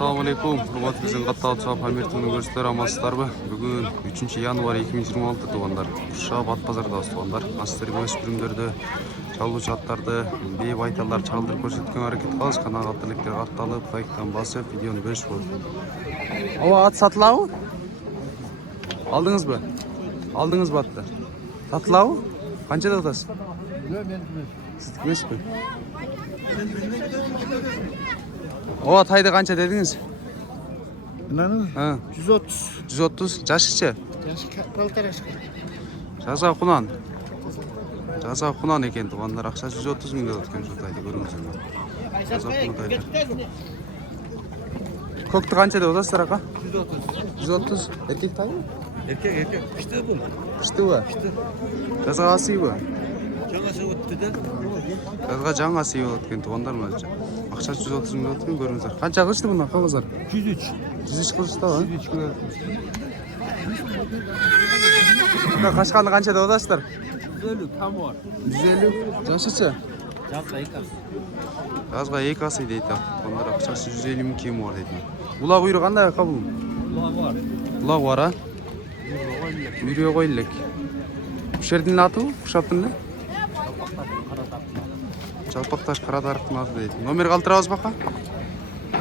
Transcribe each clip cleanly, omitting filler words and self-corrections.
Assalamu alaikum. Hurmatli bizning qattaqcha Pamirtini ko'rsizlar, amazsizlarmi? Bugun 3-yanvar 2026 tuğanlar. Kuşa Bat Pazarda tuğanlar. Asitleri göstürümdөрдө çalgıcı attарды бейіп айталар чалдырып көрсөткөн аракет кылабыз. Каналга тилектер катталып, лайктан басып, видеону бөлүшүп коюңуз. Ава ат сатылабы? Алдыңызбы? Алдыңызбы атты? Сатылабы? Канчада атасыз? Сиздики эмеспи? Ова тайды канча дедиңиз? Мынаны 130. 130. Жашычы? Жашы 1,5 жашка. Жаза кунан. Жаза кунан экен. Тугандар акча 130 миң деп өткөн жутайды көрүңүздөр. Жаза кунан. Көктү канча деп атасыздар ака? 130. Эркек тайбы? Эркек. Пишти бул. Пиштиби? Жаза асыйбы? Жаңа өттү да. Жазга жаңа асый болот экен тугандар мына. Акча 130 миң деп өткөн көрүңүздөр. Канча кылышты мына кагаздар? 103. 103 кылыштабы? 103 кылат. Мына кашканды канча деп атасыздар? 150 там бар. 150. Жашычы? Жазга 2. Жазга 2 асый дейт. Ондар акчасы 150 миң кем бар дейт. Улак үйрү кандай ака бул? Улак бар. Улак бар а? Үйрүгө кой элек. Ушердин аты бул? Кушаптын эле? Жалпакташ Карадарыктын аты дейт. Номер калтырабыз бака?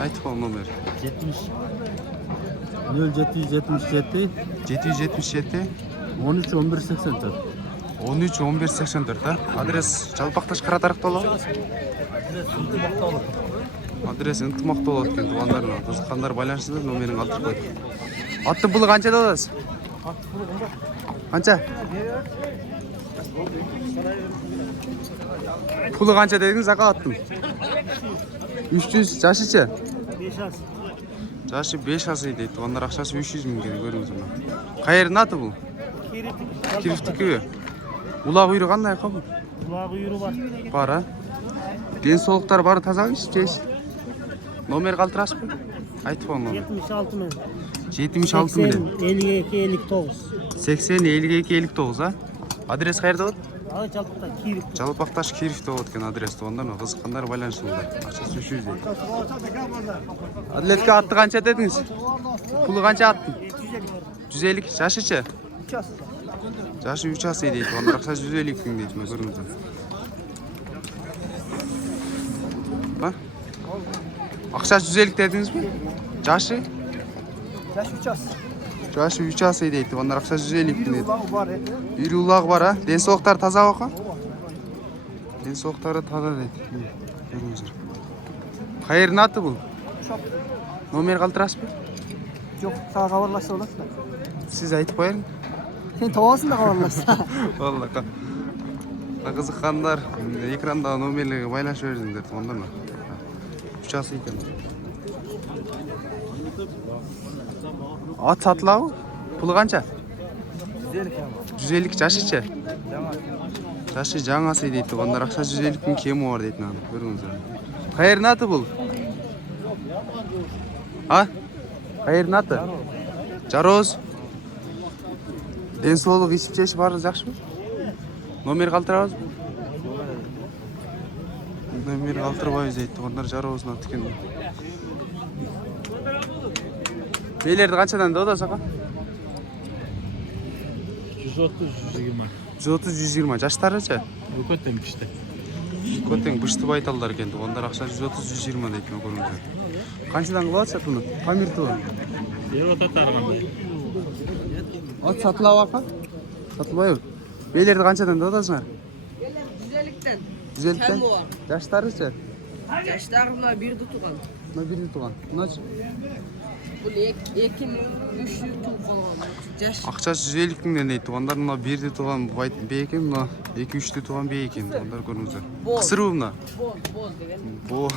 Айтып кол номер. 70 0777 777 13 11 84. 13 11 84 а? Адрес Жалпакташ Карадарыкта болобу? Адрес ынтымакта болот экен. Туугандар, кызыккандар байланышыңыздар, номерин калтырып койдук. Аттын пулу канча деп атасыз? Канча? Пулу канча дедиңиз ака аттын? 300. Жашычы? 5 ас. Жашы 5 асый дейт. Туугандар акчасы 300 миң көрүңүздөр. Кайердин аты бул? Кирифтики. Улак үйрү кандай ака бул? Улак үйрү бар. Бар а? Ден соолуктар бары тазабы, жейсиз? Номер калтырасызбы? Айтып кол номер. 76 мен. 76 менен 52 59. 80 52 59 а? Адрес каерде болот? Ал жалпакта Киров. Жалпакташ Кирифте болот экен адрес. Туугандар, кызыккандар байланышыңыздар. Акчасы 300 дейт. Атлетке атты канча дедиңиз? Пулу канча аттын? 150. Жашычы? 3 ас. Жашы 3 асый дейт. Ондар акчасы 150 миң дейт, көрүңүздөр. Ба? Акчасы 150 дедиңизби? Жашы? Жашы 3 ас. Жашы 3 асый дейт. Ондар акчасы 150 миң дейт. Улак бар. Үйрү улак бар а? Ден соолуктар таза бака? Ден соолуктары таза дейт. Көрүңүздөр. Кайердин аты бул? Номер калтырасызбы? Жок, сага кабарлашса болот. Сиз айтып коериң. Сен табасың да кабарлашса. Валлака. Кызыккандар экрандагы номерлерге байлашып бериңдер, туугандармы? 3 асы экен. Ат сатылабы? Пулу канча? 150. Жашычы? Жашы жаңа асый дейт. Туугандар, акчасы 150 миң кеми бар дейт. Көрүңүздөр. Кайердин аты бул? А? Кайердин аты? Жароз. Ден соолук, ичип жеш баары жакшыбы? Номер калтырабызбы? Номер калтырбайбыз дейт. Туугандар, Жароздун аты экен. Бейлерди канчадан деп атасыз ака? 130-120. 130-120. Жаштарычы? Көтөң кишти. Көтең бышты байталдар экен. Туугандар, акча 130-120 дейт, көрүңүздөр. Канчадан кылып атышат муну? Памиртиби? Таргандай. Ат сатылабы ака? Сатылбайбы? Бейлерди канчадан деп атасыңар? 150'ten. 150'тен. Жаштарычы? Yaşlar bunlar birde tuğan. Мына бирди тууган. Мыначы? Bu 2-3 tuğan. Yaş. Акчасы 150 миңден дейт. Туугандар, мына бирди тууган бей экен, мына 2-3 тууган бей экен. Туугандар, көрүңүздөр. Кысырбы мына? Bol деген. Бо.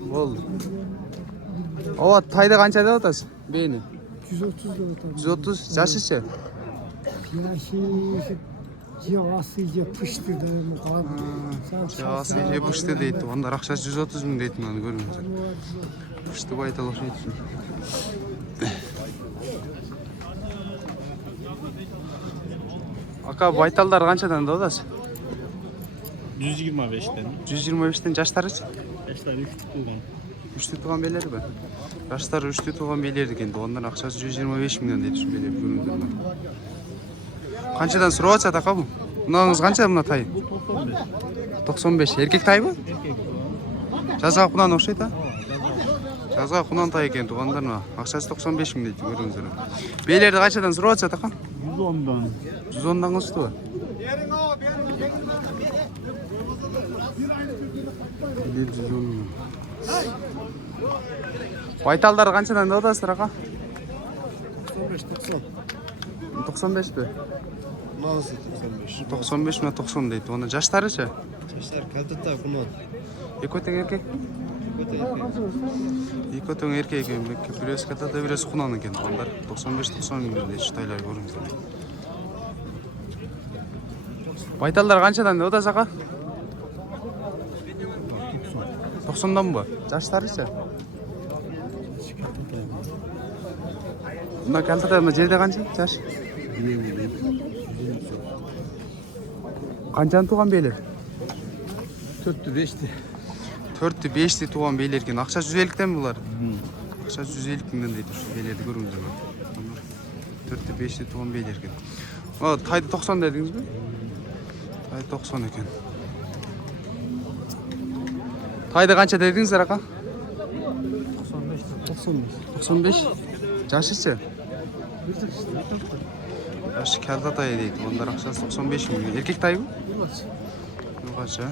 Болду. Ова тайды канча деп атасыз? Бейни? 130 деп атам. 130. Жашычы? Жашы жасы же пышты да мукам. Жасы же пышты дейт. Ондар акчасы 130 миң дейт, мына көрүңүздөр. Пышты байтал окшойт. Ака, байталдар канчадан деп атасыз? 125'ten. 125'ten жаштарычы? Жаштар 3 туулган. Үштү тууган биелери бе? Жаштары үштү тууган биелер экен. Тугандар акчасы 125 миңден дейт ушу биелер көрүңүздөр. Канчадан сурап атат ака бу? Мынаңыз канча мына тай? 95. Эркек тайбы? Жазга кунан окшойт а? Жазга кунан тай экен тугандар мына. Акчасы 95 миң дейт көрүңүздөр. Биелерди канчадан сурап атат ака? 110дан. 110дан кылыштыбы? Байталдар канчадан деп атасыздар ака? 95-90. 95 бе? Мынасы 95. 95 мына 90 дейт. Оны жаштарычы? Жаштар калтата кунат. Экөө тең эркек? Экөө тең эркек экен. Бирөөсү катада, бирөөсү кунан экен тугандар. 95-90 миң дейт тайлар көрүңүздөр. Байталдар канчадан деп атасыз ака? 90данбы? Жаштарычы? Мына калтада мына жерде канча жаш? Канчаны тууган биелер? 4-5. 4-5 тууган биелер экен. Акча 150ден булар. Акча 150 миңден дейт ушу биелерди көрүңүздөр. 4-5 тууган биелер экен. О, тайды 90 дедиңизби? Тай 90 экен. Тайды канча дедиңиздер ака? 95. Жашычы? Жашы калта тай дейт. Ондар акчасы 95 миң. Эркек тайбы? Югачы.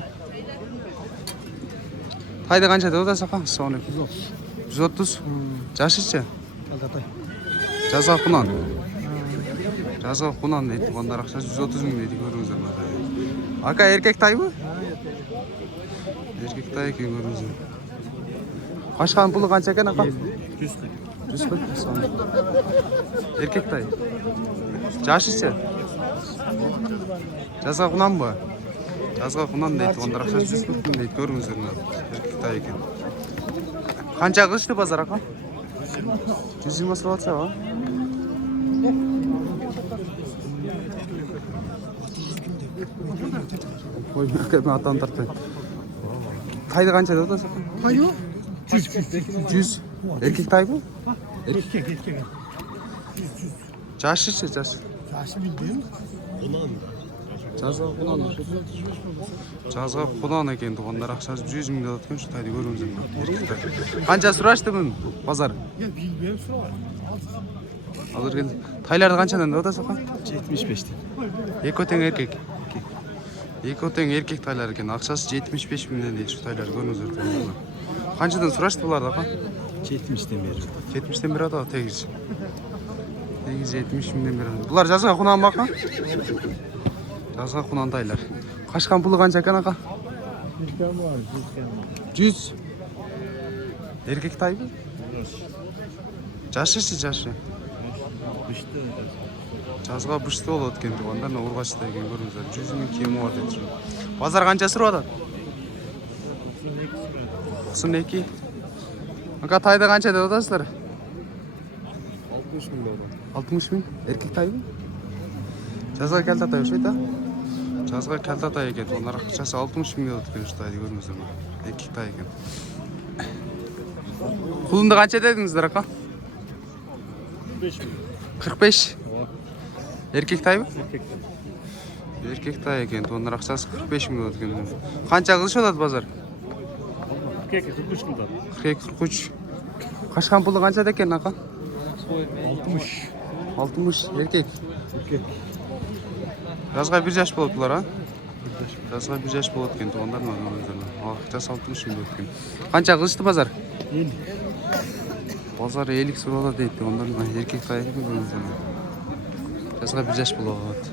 Тайды канча деп атасыз ака? 130. Жашычы? Калтата. Жазга кунан. Жазга кунан дейт. Ондар акчасы 130 миң дейт көрүңүздөр мына. Ака эркек тайбы? Эркек тай экен көрүңүздөр. Кашкан пулу канча экен ака? 100 кылып. Эркек тай. Жашычы? Жазга кунанбы? Жазга кунан дейт. Ондар акчасы 100 миң дейт көрүңүздөр мына. Эркек тай экен. Канча кылышты базар ака? 120 сурап атса, Ой, мен атан тартпайм. Тайды канча деп атасыз? Тайы? 100. Эркек тайбы? Эркек. Жашычы, жаш. Жашы билбейм. Жазга кунан. Жазга кунан экен тугандар акчасы 100 миң деп аткан ушу тайды көрүңүздөр. Эркек тай. Канча сурашты мун базар? Я билбейм сурап. Азыр кел. Тайларды канчадан деп атасыз ака? 75. Экөө тең эркек. Экөө тең эркек тайлар экен. Акчасы 75 миңден дейт ушу тайлар көрүңүздөр тугандар. Канчадан сурашты буларды ака? 70ден бери. 70ден бери ата тегиз. Тегиз 70 миңден бери. Булар жазга кунанбы ака? Жазга кунан тайлар. Кашкан пулу канча экен ака? 100. Эркек тайбы? Жашычы, жашы. Жазга бышты болот экен тугандар, ургачтай экен көрүңүздөр. 100 миң кеми бар дейт. Базар канча сурап атат? 92. Ака тайды канча деп атасыздар? 60 миң доллар. 60 миң. Эркек тайбы? Жазга калта тай окшойт а? Жазга калта тай экен. Ондар акчасы 60 миң деп аткан ушу тайды көрүңүздөр. Эркек тай экен. Кулунду канча дедиңиздер ака? 45. Эркек тайбы? Эркек тай экен. Ондар акчасы 45 миң деп аткан. Канча кылышып атат базар? 43. Кашкан пулу канча экен ака? 60. Эркек. Жазга 1 жаш болот булар, а? Жазга 1 жаш болот экен тугандар мына. Акчасы 60 миң экен. Канча кылышты базар? 50. Базар 50 сурап атат дейт тугандар мына. Эркек тай экен көрүңүздөр. Жазга 1 жаш болот.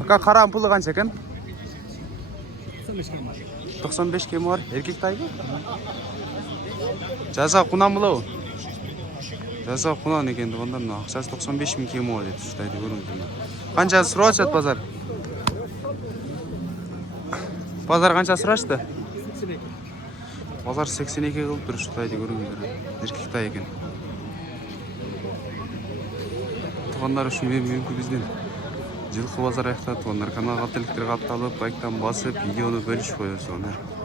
Ака каран пулу канча экен? 95 кеми бар. Эркек тайбы? Жазга кунан булабы? Жазга кунан экен тугандар мына. Акчасы 95 миң кеми бар дейт ушу тайды көрүңүздөр. Канча сурап атат базар? Базар канча сурашты? Базар 82 кылып туруш тайды көрүңүздөр. Эркек тай экен. Тугандар ушу меники биздин жылкы базар аякталып, тугандар каналга аттеликтер катталып, лайктан басып, видеону бөлүшүп коесуңар.